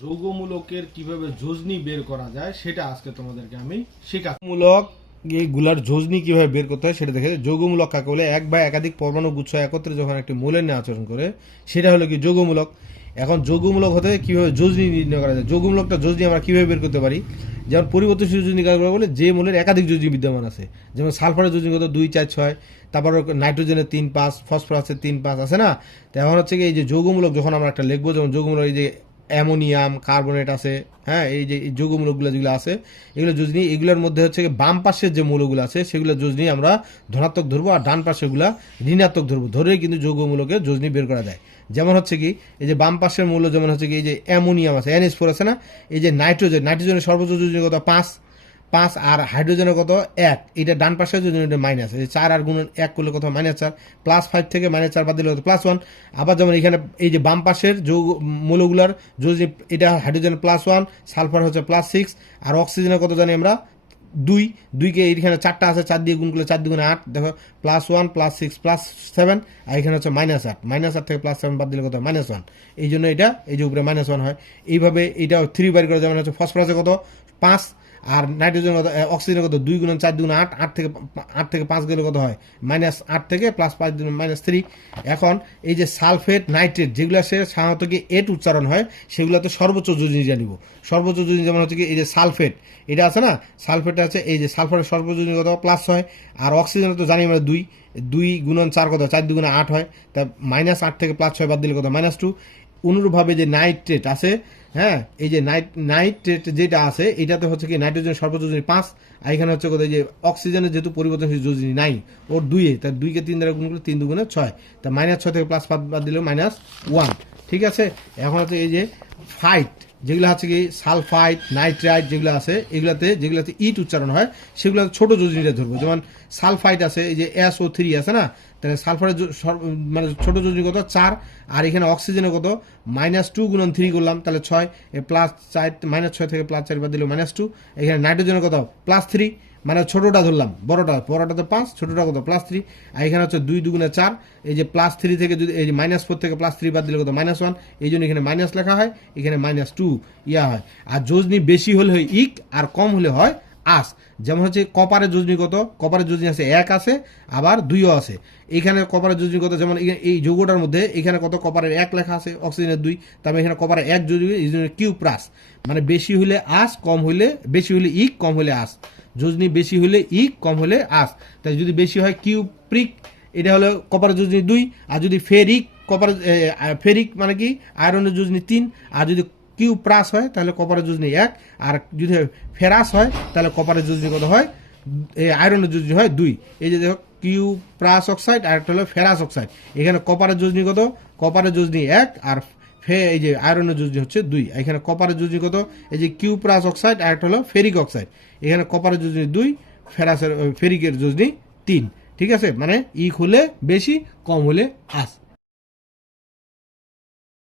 যৌগমূলকের কিভাবে যোজনী বের করা যায় সেটা আজকে তোমাদেরকে আমি শেখামূলক এইগুলার যোজনী কিভাবে বের করতে হয় সেটা দেখে। যৌগমূলক কাকে বলে? এক বা একাধিক পরমাণু গুচ্ছ একত্রে যখন একটি মৌলের নিয়ে আচরণ করে সেটা হলো কি যৌগমূলক। এখন যৌগমূলক হতে কিভাবে যোজনী নির্ণয় করা যায়, যৌগমূলকটা যোজনী আমরা কিভাবে বের করতে পারি? যেমন পরিবর্তনশীল যোজনী কাকে বলে? যে মৌলের একাধিক যোজনী বিদ্যমান আছে। যেমন সালফারের যোজনী কত? 2, 4, 6। তারপর নাইট্রোজেনের 3, 5, ফসফরাসের 3, 5 আছে না? তো এখন হচ্ছে কি এই যে যৌগমূলক যখন আমরা একটা লিখবো, যেমন যৌগমূলক এই যে অ্যামোনিয়াম, কার্বনেট আছে, হ্যাঁ, এই যে যৌগমূলকগুলো যেগুলো আছে এগুলো যোজনী। এগুলোর মধ্যে হচ্ছে বাম পাশের যে মৌলগুলো আছে সেগুলো যোজনী আমরা ধনাত্মক ধরবো, আর ডান পাশেগুলা ঋণাত্মক ধরবো, ধরেই কিন্তু যৌগমূলকের যোজনী বের করা যায়। যেমন হচ্ছে কি এই যে বাম পাশের মৌল, যেমন হচ্ছে কি এই যে অ্যামোনিয়াম আছে, NH4 আছে না? এই যে নাইট্রোজেনের সর্বোচ্চ যোজনী কত? 5, আর হাইড্রোজেনের কত? 1। এটা ডান পাশে যদি মাইনাস, এই 4 আর গুণ 1 করলে কত? -4। +5 থেকে -4 বাদ দিলে কত? +1। আবার যেমন এখানে এই যে বাম পাশের যৌগ মৌলগুলার যোজনী, এটা হাইড্রোজেন +1, সালফার হচ্ছে +6, আর অক্সিজেনের কত জানি আমরা? 2কে এইখানে 4টা আছে, 4 দিয়ে গুণ করলে 4 2 8, দেখো +1 +6 +7, আর এখানে হচ্ছে -8, -8 থেকে +7 বাদ দিলে কত? -1। এই জন্য এটা এই যে উপরে -1 হয়। এইভাবে এটা 3 বার করে, যেমন হচ্ছে ফসফরাসে কত? 5, আর নাইট্রোজেন কত? অক্সিজেনের কত? 2 গুণ 4 2 8, 8 থেকে 5 গেলে কত হয়? -8 থেকে +5 -3। এখন এই যে সালফেট, নাইট্রেট যেগুলো আছে সাধারণত কি এট উচ্চারণ হয়, সেগুলোতে সর্বোচ্চ যোজনী জানিব। সর্বোচ্চ যোজনী যেমন হচ্ছে কি এই যে সালফেট, এটা আছে না? সালফেটটা আছে, এই যে সালফারের সর্বোচ্চ যোজনী কত? +6। আর অক্সিজেনের তো জানি আমরা 2 গুণন 4 কত? 4 2 8 হয়। তা -8 থেকে +6 বাদ দিলে কত? -2। অনুরূপভাবে যে নাইট্রেট আছে, হ্যাঁ, এই যে নাইট্রেট যেটা আছে এটাতে হচ্ছে কি নাইট্রোজেন সর্বোচ্চ যোজনী 5, আর এখানে হচ্ছে কত? যে অক্সিজেনের যেহেতু পরিবর্তনশীল যোজনী নাই ওর 2, তার 2কে 3 দ্বারা গুণ করলে 3 2 6, তা -6 থেকে +5 বাদ দিলেও -1। ঠিক আছে। এখন হচ্ছে এই যে ফাইট যেগুলো হচ্ছে কি সালফাইড, নাইট্রাইট যেগুলো আছে, যেগুলোতে ইট উচ্চারণ হয় সেগুলো ছোট যোজনীটা ধরবো। যেমন সালফাইড আছে, এই যে SO3 আছে না? তাহলে সালফারের মানে ছোট যোজনী কত? 4, আর এখানে অক্সিজেনের কত? -2 গুণন 3 করলাম, তাহলে 6, +4 -6 থেকে +4 বাদ দিলে -2। এখানে নাইট্রোজেনের কত? +3, মানে ছোটটা ধরলাম, বড়টাতে 5, ছোটটা কত? +3। আর এখানে হচ্ছে 2 2 4, এই যে +3 থেকে যদি এই যে -4 থেকে +3 বাদ দিলে কত? -1। এই জন্য এখানে মাইনাস লেখা হয়, এখানে -2 ইয়া হয়। আর যোজনী বেশি হলে হয় ইক, আর কম হলে হয় আস। যেমন হচ্ছে কপারের যোজনী কত? কপারের যোজনী আছে 1 আছে, আবার 2ও আছে। এখানে কপারের যোজনী কত? যেমন এই যৌগটার মধ্যে এখানে কত? কপারের 1 লেখা আছে, অক্সিজেনের 2, তারপরে এখানে কপারের 1 যোজনী, এই জন্য কিউপ্রাস। মানে বেশি হলে আস, কম হলে বেশি হলে ইক, কম হলে আস। যোজনী বেশি হলে ইক, কম হলে আস। তাই যদি বেশি হয় কিউপ্রিক, এটা হলো কপারের যোজনী 2। আর যদি ফেরিক, ফেরিক মানে কি আয়রনের যোজনী 3। আর যদি কিউপ্রাস হয় তাহলে কপারের যোজনী 1। আর যদি ফেরাস হয় তাহলে কপারের যোজনী কত হয়? আয়রনের যোজনী হয় 2। এই যে দেখো কিউপ্রাস অক্সাইড, আর একটা হলো ফেরাস অক্সাইড। এখানে কপারের যোজনী কত? কপারের যোজনী 1, আর এই যে আয়রনের যোজনী হচ্ছে 2। এখানে কপারের যোজনী কত? এই যে কিউপ্রাস অক্সাইড, আর একটা হলো ফেরিক অক্সাইড। এখানে কপারের যোজনী 2, ফেরিকের যোজনী 3। ঠিক আছে, মানে ইক হলে বেশি, কম হলে আস।